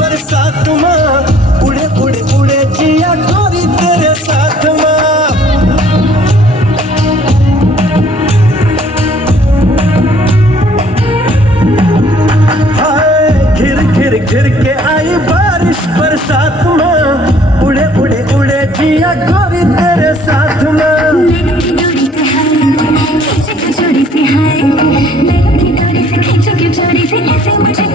बरसात माँ उड़े उड़े उड़े जिया गोरी तेरे साथ माँ घिर घिर घिर के आई बारिश बरसात माँ उड़े उड़े उड़े जिया गोरी तेरे साथ माँ जोड़ी से है मेरे की डोरी से खींचो की जोड़ी से ऐसे मुझे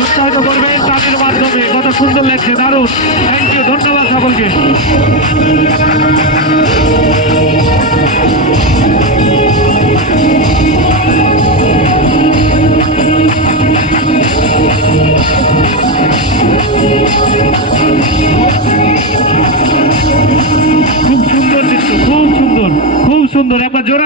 উৎসাহিত করবে তাদের মাধ্যমে। কত সুন্দর লাগছে, দারুণ। থ্যাংক ইউ ধন্যবাদ সকলকে। খুব সুন্দর খুব সুন্দর খুব সুন্দর। একবার জোড়া